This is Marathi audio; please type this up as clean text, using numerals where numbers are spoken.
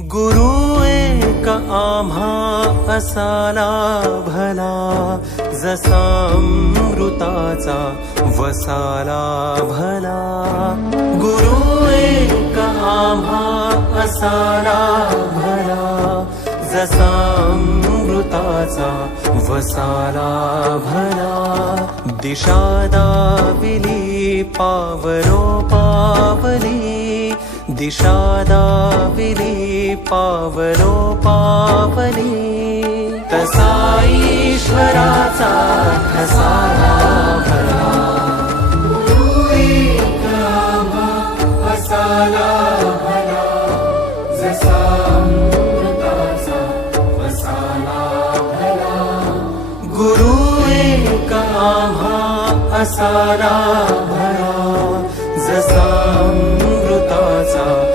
गुरु एक आम्हा असाला भला, जसा अमृताचा वसाला भला. गुरु एक आम्हा असाला भला, जसा अमृताचा वसाला भला. दिशा दाविली पावलो पावली, दिशा दाविली पावलो पावली. तसा ईश्वराचा ठसाला भला. गुरु एक आम्हा असाला भला, जसा अमृताचा वसाला भला. गुरु एक आम्हा असाला भला, जसा अमृताचा